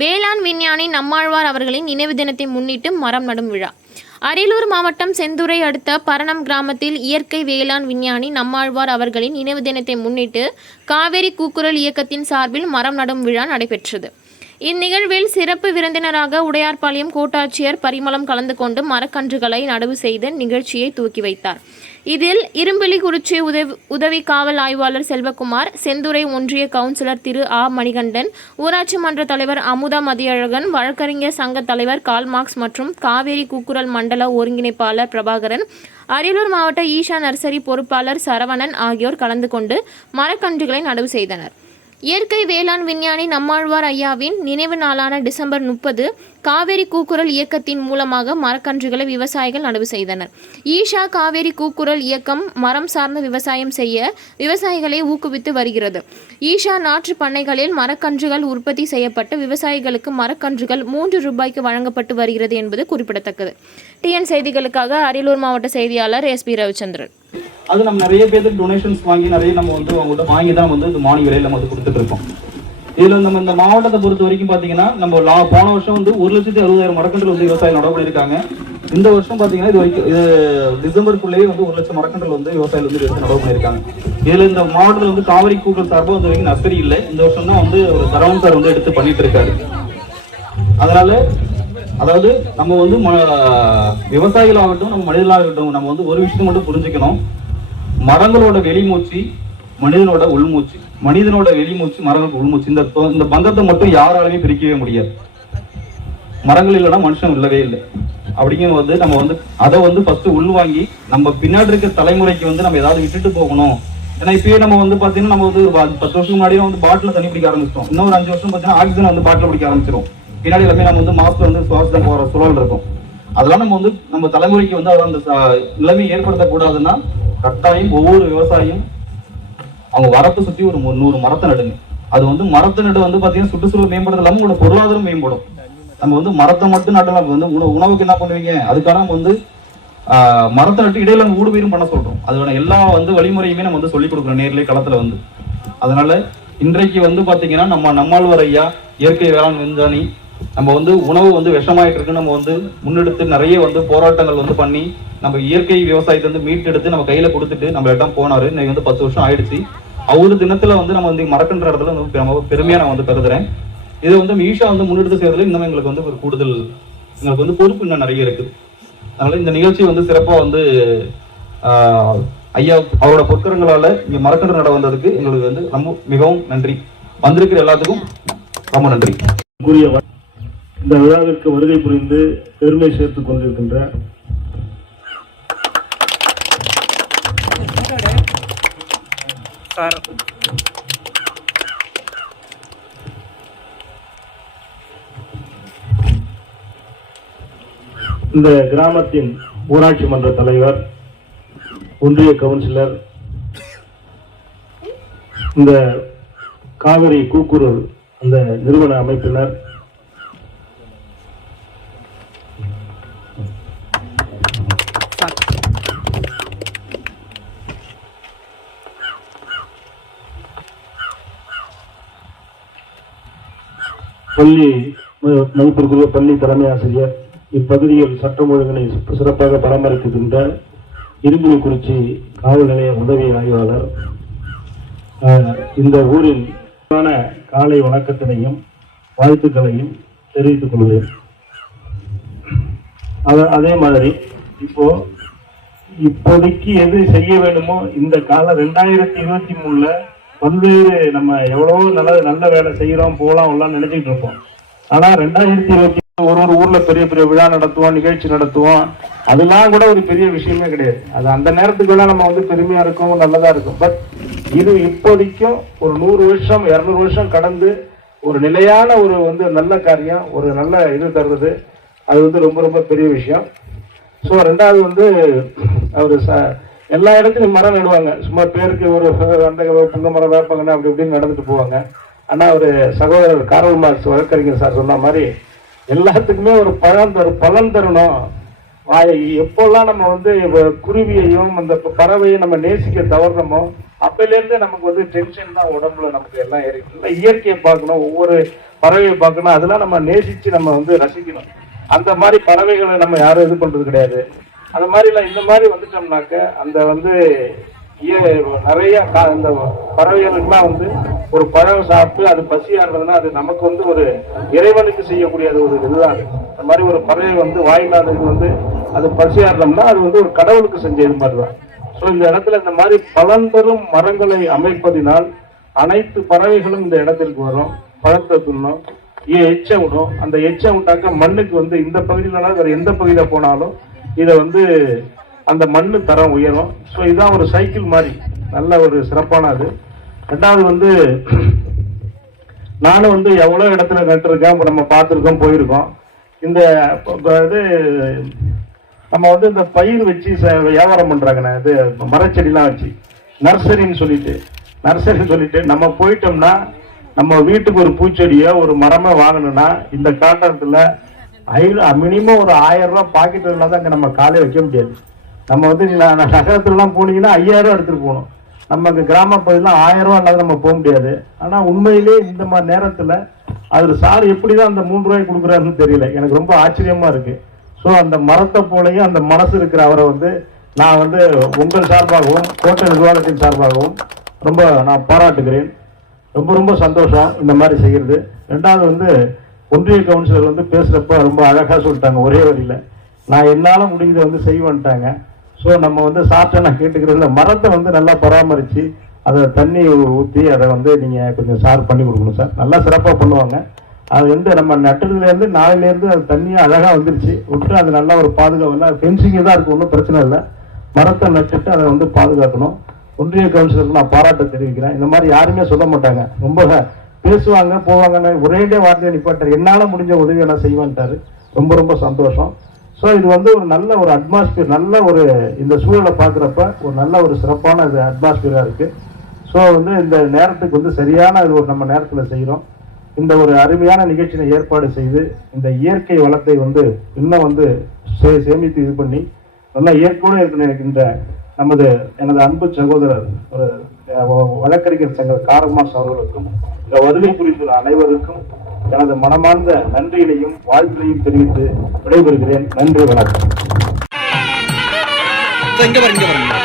வேளாண் விஞ்ஞானி நம்மாழ்வார் அவர்களின் நினைவு தினத்தை முன்னிட்டு மரம் நடும் விழா. அரியலூர் மாவட்டம் செந்துறை அடுத்த பரணம் கிராமத்தில் இயற்கை வேளாண் விஞ்ஞானி நம்மாழ்வார் அவர்களின் நினைவு தினத்தை முன்னிட்டு காவேரி கூக்குரல் இயக்கத்தின் சார்பில் மரம் நடும் விழா நடைபெற்றது. இந்நிகழ்வில் சிறப்பு விருந்தினராக உடையார்பாளையம் கோட்டாட்சியர் பரிமளம் கலந்து கொண்டு மரக்கன்றுகளை நடவு செய்து நிகழ்ச்சியை துவக்கி வைத்தார். இதில் இரும்புலிகுறிச்சி உதவி உதவி காவல் ஆய்வாளர் செல்வகுமார் செந்துறை ஒன்றிய கவுன்சிலர் திரு ஆ. மணிகண்டன் ஊராட்சி மன்ற தலைவர் அமுதா மதியழகன் வழக்கறிஞர் சங்க தலைவர் கால்மார்க்ஸ் மற்றும் காவேரி கூக்குரல் மண்டல ஒருங்கிணைப்பாளர் பிரபாகரன் அரியலூர் மாவட்ட ஈஷா நர்சரி பொறுப்பாளர் சரவணன் ஆகியோர் கலந்து கொண்டு மரக்கன்றுகளை நடவு செய்தனர். இயற்கை வேளாண் விஞ்ஞானி நம்மாழ்வார் ஐயாவின் நினைவு நாளான டிசம்பர் முப்பது காவேரி கூக்குரல் இயக்கத்தின் மூலமாக மரக்கன்றுகளை விவசாயிகள் நடவு செய்தனர். ஈஷா காவேரி கூக்குரல் இயக்கம் மரம் சார்ந்த விவசாயம் செய்ய விவசாயிகளை ஊக்குவித்து வருகிறது. ஈஷா நாற்று பண்ணைகளில் மரக்கன்றுகள் உற்பத்தி செய்யப்பட்டு விவசாயிகளுக்கு மரக்கன்றுகள் மூன்று ரூபாய்க்கு வழங்கப்பட்டு வருகிறது என்பது குறிப்பிடத்தக்கது. டிஎன் செய்திகளுக்காக அரியலூர் மாவட்ட செய்தியாளர் எஸ் பி ரவிச்சந்திரன். அது நம்ம நிறைய பேருக்கு டொனேஷன்ஸ் வாங்கி நிறைய நம்ம வந்து அவங்கள்ட்ட வாங்கி தான் வந்து இந்த மானிய விலையில் நம்ம வந்து கொடுத்துட்டு இருக்கோம். இதில் நம்ம இந்த மாவட்டத்தை பொறுத்த வரைக்கும் பார்த்தீங்கன்னா நம்ம லா போன வருஷம் வந்து ஒரு லட்சத்தி அறுபதாயிரம் மரக்கன்றுகள் வந்து விவசாயம் நடவு பண்ணியிருக்காங்க இந்த வருஷம் பார்த்தீங்கன்னா இது வரைக்கும் இது டிசம்பருக்குள்ளேயே வந்து ஒரு லட்சம் மரக்கன்றுகள் வந்து விவசாயிகள் வந்து விவசாயம் நடவு பண்ணியிருக்காங்க. இதில் இந்த மாவட்டத்தில் வந்து காவிரி கூக்கல் சார்பாக வந்து வரைக்கும் நர்சரி இல்லை. இந்த வருஷம் தான் வந்து ஒரு சரவணன் சார் வந்து எடுத்து பண்ணிட்டு இருக்காரு. அதனால அதாவது நம்ம வந்து ம- விவசாயிகளாகட்டும் நம்ம மனிதர்களாகட்டும் நம்ம வந்து ஒரு விஷயம் மட்டும் புரிஞ்சுக்கணும். மரங்களோட வெளிமூச்சு மனிதனோட உள்மூச்சு. மனிதனோட வெளிமூச்சு மரங்களுக்கு உள்மூச்சு. இந்த இந்த பந்தத்தை மட்டும் யாராலுமே பிரிக்கவே முடியாது. மரங்கள் இல்லைன்னா மனுஷன் இல்லவே இல்லை. அப்படிங்கும் வந்து நம்ம வந்து அதை வந்து ஃபர்ஸ்ட் உள்வாங்கி நம்ம பின்னாடி இருக்க தலைமுறைக்கு வந்து நம்ம ஏதாவது விட்டுட்டு போகணும். ஏன்னா இப்பயே நம்ம வந்து பாத்தீங்கன்னா நம்ம வந்து ப- பத்து வருஷம் முன்னாடியே வந்து பாட்டில் தண்ணி பிடிக்க ஆரம்பிச்சிட்டோம். இன்னும் ஒரு அஞ்சு வருஷம் பார்த்தீங்கன்னா ஆக்சிஜன் வந்து பாட்டில் பிடிக்க ஆரம்பிச்சிடும் பின்னாடி எல்லாமே நம்ம வந்து மாஸ்க் வந்து சுவாசம் போகிற சூழல் இருக்கும். அதெல்லாம் நம்ம வந்து நம்ம தலைமுறைக்கு வந்து அதை அந்த நிலைமை ஏற்படுத்தக்கூடாதுன்னா கட்டாயம் ஒவ்வொரு விவசாயியும் அவங்க வரத்தை சுற்றி ஒரு நூறு மரத்தை நடுங்க. அது வந்து மரத்தை நடு வந்து பார்த்தீங்கன்னா சுற்றுச்சூழல் மேம்படுறது இல்லாமல் உங்களோட பொருளாதாரம் மேம்படும். நம்ம வந்து மரத்தை மட்டும் நட்டலாம். நம்ம வந்து உணவு உணவுக்கு என்ன பண்ணுவீங்க? அதுக்காக நம்ம வந்து மரத்தை நட்டு இடையில நம்ம ஊடுபயிரும் பண்ண சொல்கிறோம் அதோட எல்லா வந்து வழிமுறையுமே நம்ம வந்து சொல்லிக் கொடுக்குறோம் நேரிலே களத்தில் வந்து. அதனால இன்றைக்கு வந்து பார்த்தீங்கன்னா நம்ம நம்மாழ்வார் ஐயா இயற்கை வேளாண் விஞ்ஞானி நம்ம வந்து உணவு வந்து விஷமாயிட்டு இருக்கு நம்ம வந்து முன்னெடுத்து நிறைய வந்து போராட்டங்கள் வந்து பண்ணி நம்ம இயற்கை விவசாயத்தை வந்து மீட்டெடுத்து நம்ம கையில கொடுத்துட்டு நம்ம இடம் போனாரு. இன்னைக்கு வந்து பத்து வருஷம் ஆயிடுச்சு. அவரு தினத்துல வந்து நம்ம வந்து மறக்கின்ற இடத்துல வந்து பெருமையா நான் வந்து கருதுறேன். இது வந்து ஈஷா வந்து முன்னெடுத்து செய்யறதுல இன்னும் எங்களுக்கு வந்து ஒரு கூடுதல் எங்களுக்கு வந்து பொறுப்பு இன்னும் நிறைய இருக்குது அதனால இந்த நிகழ்ச்சி வந்து சிறப்பா வந்து ஆஹ், ஐயா அவரோட பொற்கரங்களால இங்க மறக்கின்ற நட வந்ததுக்கு எங்களுக்கு வந்து ரொம்ப மிகவும் நன்றி. வந்திருக்கிற எல்லாத்துக்கும் ரொம்ப நன்றி. கூறிய வ- இந்த விழாவிற்கு வருகை புரிந்து பெருமை சேர்த்துக் கொண்டிருக்கின்ற இந்த கிராமத்தின் ஊராட்சி மன்ற தலைவர் ஒன்றிய கவுன்சிலர் இந்த காவிரி கூக்குரல் அந்த நிறுவன அமைப்பினர் பள்ளி மதிப்பிற்குரிய பள்ளி தலைமை ஆசிரியர் இப்பகுதியில் சட்டம் ஒழுங்கினை சிறப்பாக பராமரிக்கின்ற இரும்புலிக்குறிச்சி காவல் நிலைய உதவி ஆய்வாளர். இந்த ஊரின் காலை வணக்கத்தினையும் வாழ்த்துக்களையும் தெரிவித்துக் கொள்கிறேன். அத- அதே மாதிரி இப்போ இப்போதைக்கு எது செய்ய வேண்டுமோ இந்த கால ரெண்டாயிரத்தி இருபத்தி மூணுல வந்து நம்ம எவ்வளவோ நல்ல நல்ல வேலை செய்யறோம் போகலாம் எல்லாம் நினைச்சிட்டு இருப்போம். ஆனா ரெண்டாயிரத்தி இருபத்தி ஒரு ஒரு ஊர்ல பெரிய பெரிய விழா நடத்துவோம் நிகழ்ச்சி நடத்துவோம். அதெல்லாம் கூட ஒரு பெரிய விஷயமே கிடையாது. அது அந்த நேரத்துக்கு வேணா நம்ம வந்து பெருமையா இருக்கும் நல்லதா இருக்கும். பட் இது இப்போதைக்கும் ஒரு நூறு வருஷம் இரநூறு வருஷம் கடந்து ஒரு நிலையான ஒரு வந்து நல்ல காரியம் ஒரு நல்ல இது தருவது அது வந்து ரொம்ப ரொம்ப பெரிய விஷயம். ஸோ ரெண்டாவது வந்து அவர் ச எல்லா இடத்துலையும் மரம் நடுவாங்க. சும்மா பேருக்கு ஒரு அந்த புங்க மரம் வேப்பாங்கன்னு அப்படி இப்படின்னு நடந்துட்டு போவாங்க. ஆனால் ஒரு சகோதரர் காரல் மார்க்ஸ் வழக்கறிஞர் சார் சொன்ன மாதிரி எல்லாத்துக்குமே ஒரு பழம் தரும் பலன் தரணும். வாய் எப்போல்லாம் நம்ம வந்து குருவியையும் அந்த பறவையும் நம்ம நேசிக்க தவறுறோமோ அப்பையிலேருந்து நமக்கு வந்து டென்ஷன் தான் உடம்புல நமக்கு எல்லாம் ஏறி இல்லை இயற்கையை பார்க்கணும் ஒவ்வொரு பறவையை பார்க்கணும். அதெல்லாம் நம்ம நேசித்து நம்ம வந்து ரசிக்கணும். அந்த மாதிரி பறவைகளை நம்ம யாரும் இது பண்ணுறது கிடையாது. அந்த மாதிரிலாம் இந்த மாதிரி வந்துட்டோம்னாக்க அந்த வந்து நிறைய கா- இந்த பறவைகளுக்குலாம் வந்து ஒரு பழம் சாப்பிட்டு அது பசியாடுறதுன்னா அது நமக்கு வந்து ஒரு இறைவனுக்கு செய்யக்கூடிய அது ஒரு இதுதான் அது. அந்த மாதிரி ஒரு பறவை வந்து வாயில்லாதது வந்து அது பசியாடுறோம்னா அது வந்து ஒரு கடவுளுக்கு செஞ்ச இது மாதிரி தான். ஸோ இந்த இடத்துல இந்த மாதிரி பலன்பெறும் மரங்களை அமைப்பதினால் அனைத்து பறவைகளும் இந்த இடத்திற்கு வரும். பழத்தை தின்னும் ஏ- எச்ச விடும் அந்த எச்சம் விட்டாக்க மண்ணுக்கு வந்து இந்த பகுதியிலனா வேறு எந்த பகுதியில் போனாலும் இதை வந்து அந்த மண்ணு தரம் உயரும். ஸோ இதுதான் ஒரு சைக்கிள் மாதிரி நல்ல ஒரு சிறப்பானது ரெண்டாவது வந்து நானும் வந்து எவ்வளோ இடத்துல கட்டிருக்கேன் இப்போ நம்ம பார்த்துருக்கோம் போயிருக்கோம். இந்த இது நம்ம வந்து இந்த பயிர் வச்சு வியாபாரம் பண்ணுறாங்கண்ணே இது மரச்செடிலாம் வச்சு. நர்சரின்னு சொல்லிட்டு. நர்சரின்னு சொல்லிட்டு நம்ம போயிட்டோம்னா நம்ம வீட்டுக்கு ஒரு பூச்செடியோ ஒரு மரமே வாங்கணும்னா இந்த காட்டத்தில் ஐநூறு மினிமம் ஒரு ஆயிரம் ரூபா பாக்கெட் இல்லாத அங்கே நம்ம காலே வைக்க முடியாது. நம்ம வந்து நகரத்துலலாம் போனீங்கன்னா ஐயாயிரம் ரூபா போகணும். நம்ம இங்கே கிராம பகுதியெலாம் ஆயிரம் ரூபா இல்லாத நம்ம போக முடியாது. ஆனால் உண்மையிலே இந்த மாதிரி நேரத்தில் அதில் சார் எப்படி தான் அந்த மூன்று ரூபாய் கொடுக்குறாருன்னு தெரியல. எனக்கு ரொம்ப ஆச்சரியமாக இருக்குது ஸோ அந்த மரத்தை போலையும் அந்த மனசு இருக்கிற அவரை வந்து நான் வந்து உங்கள் சார்பாகவும் கோட்டை நிர்வாகத்தின் சார்பாகவும் ரொம்ப நான் பாராட்டுகிறேன். ரொம்ப ரொம்ப சந்தோஷம் இந்த மாதிரி செய்கிறது ரெண்டாவது வந்து ஒன்றிய கவுன்சிலர் வந்து பேசுகிறப்ப ரொம்ப அழகாக சொல்லிட்டாங்க ஒரே வழியில் நான் என்னால் முடிஞ்சதை வந்து செய்வேன்ட்டாங்க. ஸோ நம்ம வந்து சாப்பிட்டா நான் கேட்டுக்கிறதுல மரத்தை வந்து நல்லா பராமரித்து அதை தண்ணி ஊற்றி அதை வந்து நீங்கள் கொஞ்சம் சார் பண்ணி கொடுக்கணும் சார். நல்லா சிறப்பாக பண்ணுவாங்க. அது வந்து நம்ம நட்டுலேருந்து நாளிலேருந்து அது தண்ணியாக அழகாக வந்துருச்சு. விட்டு அது நல்லா ஒரு பாதுகாப்பு ஃபென்சிங் தான் இருக்கும் ஒன்றும் பிரச்சனை இல்லை. மரத்தை நட்டுட்டு அதை வந்து பாதுகாக்கணும். ஒன்றிய கவுன்சிலருக்கு நான் பாராட்ட தெரிவிக்கிறேன். இந்த மாதிரி யாருமே சொல்ல மாட்டாங்க. ரொம்ப பேசுவாங்க போவாங்கன்னு ஒரேடே வார்த்தையை நிப்பாட்டார். என்னால் முடிஞ்ச உதவி நான் செய்வேன்ட்டாரு. ரொம்ப ரொம்ப சந்தோஷம். ஸோ இது வந்து ஒரு நல்ல ஒரு அட்மாஸ்பியர் நல்ல ஒரு இந்த சூழலை பார்க்குறப்ப ஒரு நல்ல ஒரு சிறப்பான இது அட்மாஸ்பியராக இருக்குது ஸோ வந்து இந்த நேரத்துக்கு வந்து சரியான இது ஒரு நம்ம நேரத்தில் செய்கிறோம் இந்த ஒரு அருமையான நிகழ்ச்சியை ஏற்பாடு செய்து இந்த இயற்கை வளத்தை வந்து இன்னும் வந்து சே- சேமித்து இது பண்ணி நல்லா இயற்கையோடு இருக்க நினைக்கின்ற நமது எனது அன்பு சகோதரர் ஒரு வழக்கறிஞர் சங்க காரமாஸ் அவர்களுக்கும் இந்த வருகை புரிந்துள்ள அனைவருக்கும் எனது மனமார்ந்த நன்றியிலையும் வாழ்த்தினையும் தெரிவித்து விடைபெறுகிறேன். நன்றி வணக்கம். இங்க பாருங்க இங்க பாருங்க